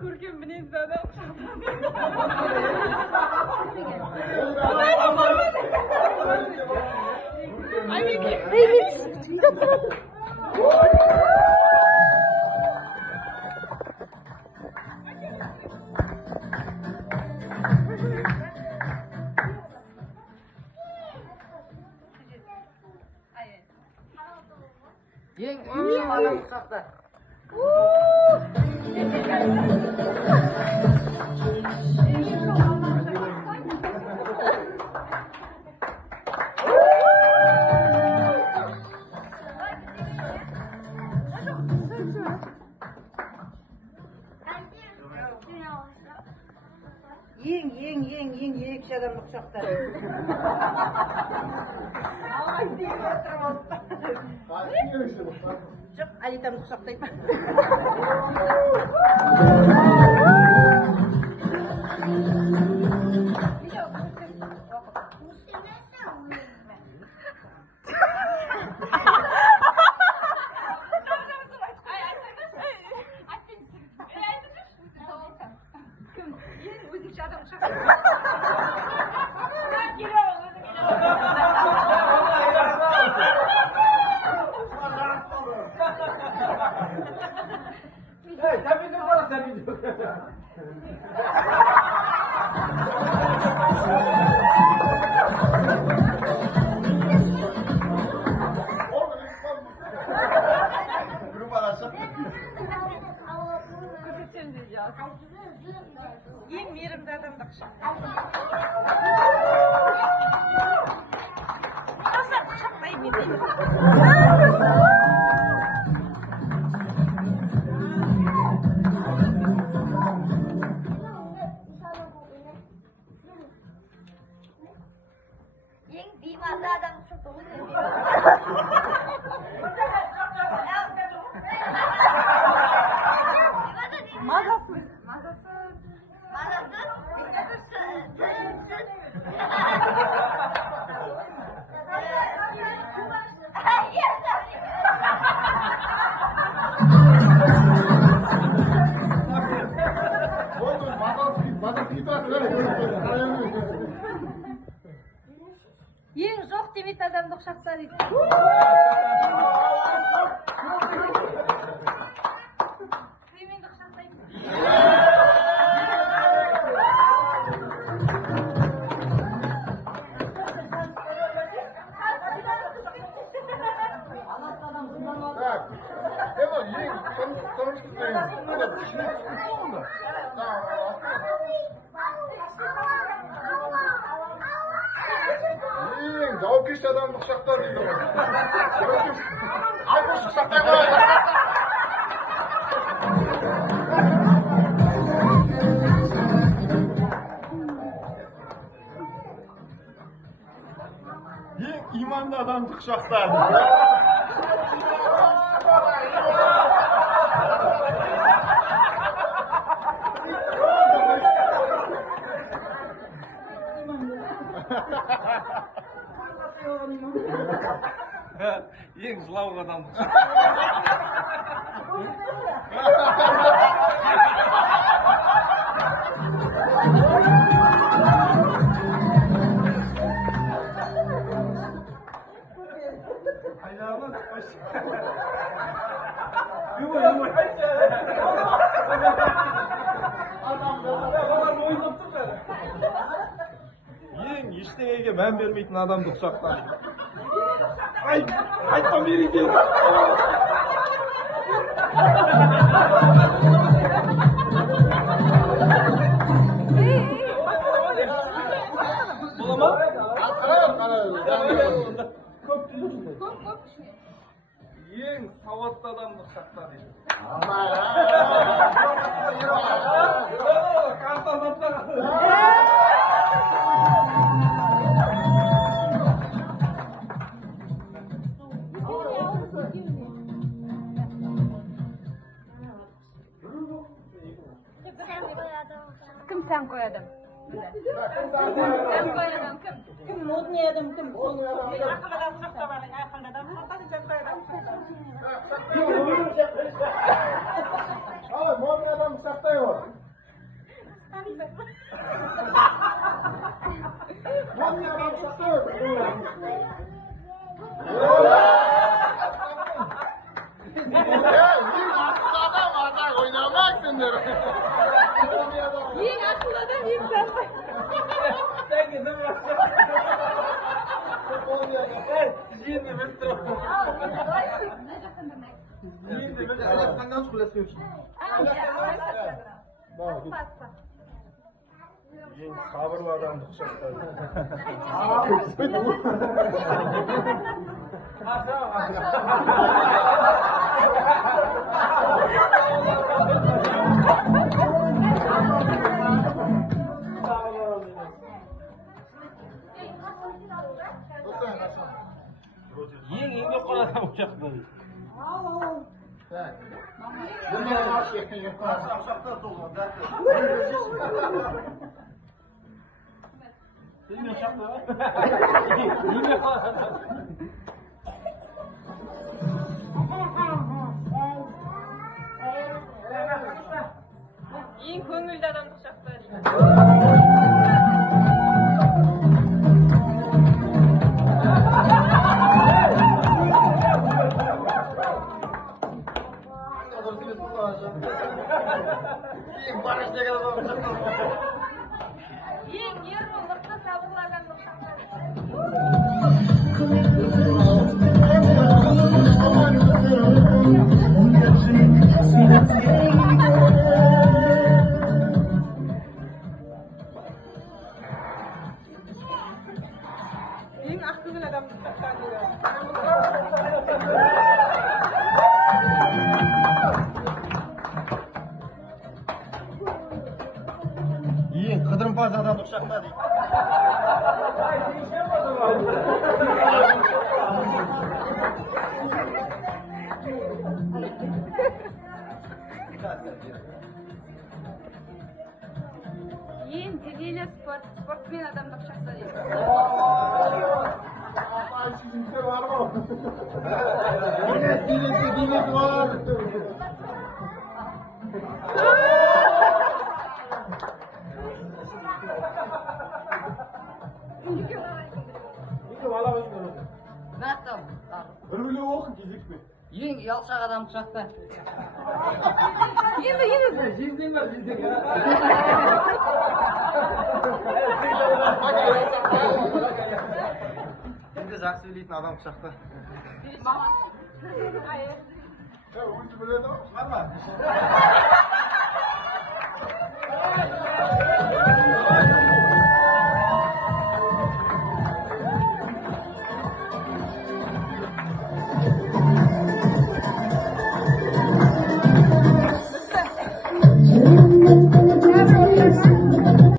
көркем мінезді адам. Ең адам құшақта. Ең ерекше адамды құшақтар. Жоқ, Алитамды құшақтайды. Ең мейірімді адамды құшақтар. Ең беймаза адам Ең жоқ демейді адамды құшақта дейді. Кременді құшақтайды. Жауапкершілікті адамды құшақтар дейді ғой. Алпыс құшақтай қояды. Ең иманды адамды құшақтар. Ең жылауық адамды Ең ештеңеге мән бермейтін адамды құшақтар. Айтқан берейін. Бола ма? Ең сауатты адамды құшақтар дейді. Кім сән қояды? Кім модный адам, кім? Модный адам құшақтай ғой. Kimler? Ең ақылды адам ең сәнқой. Sen gidin bak. Şimdi ben тұрмын. Ең сабырлы адамды құшақтады. Ең еңбекқор адам құшақтады. Seni құшақтады. Еңбекқор адам. Ең көңілді адамды құшақта. Ең ерлі мықты сабырлы адамды құшақта. Ең ақкөңіл адамды құшақтады. Ең қыдырымпаз адамды құшақта дейді. Ең денелі спортсмен адамды құшақта дейді. Денесі бар. Үлгілі оқын кезекпе. Ең ұялшақ адам құшақта. Енді Жизнен бар, жизнен. Енді жақсы білетін адам құшақта. Айыр. Өзі біледі ғой, шығарма.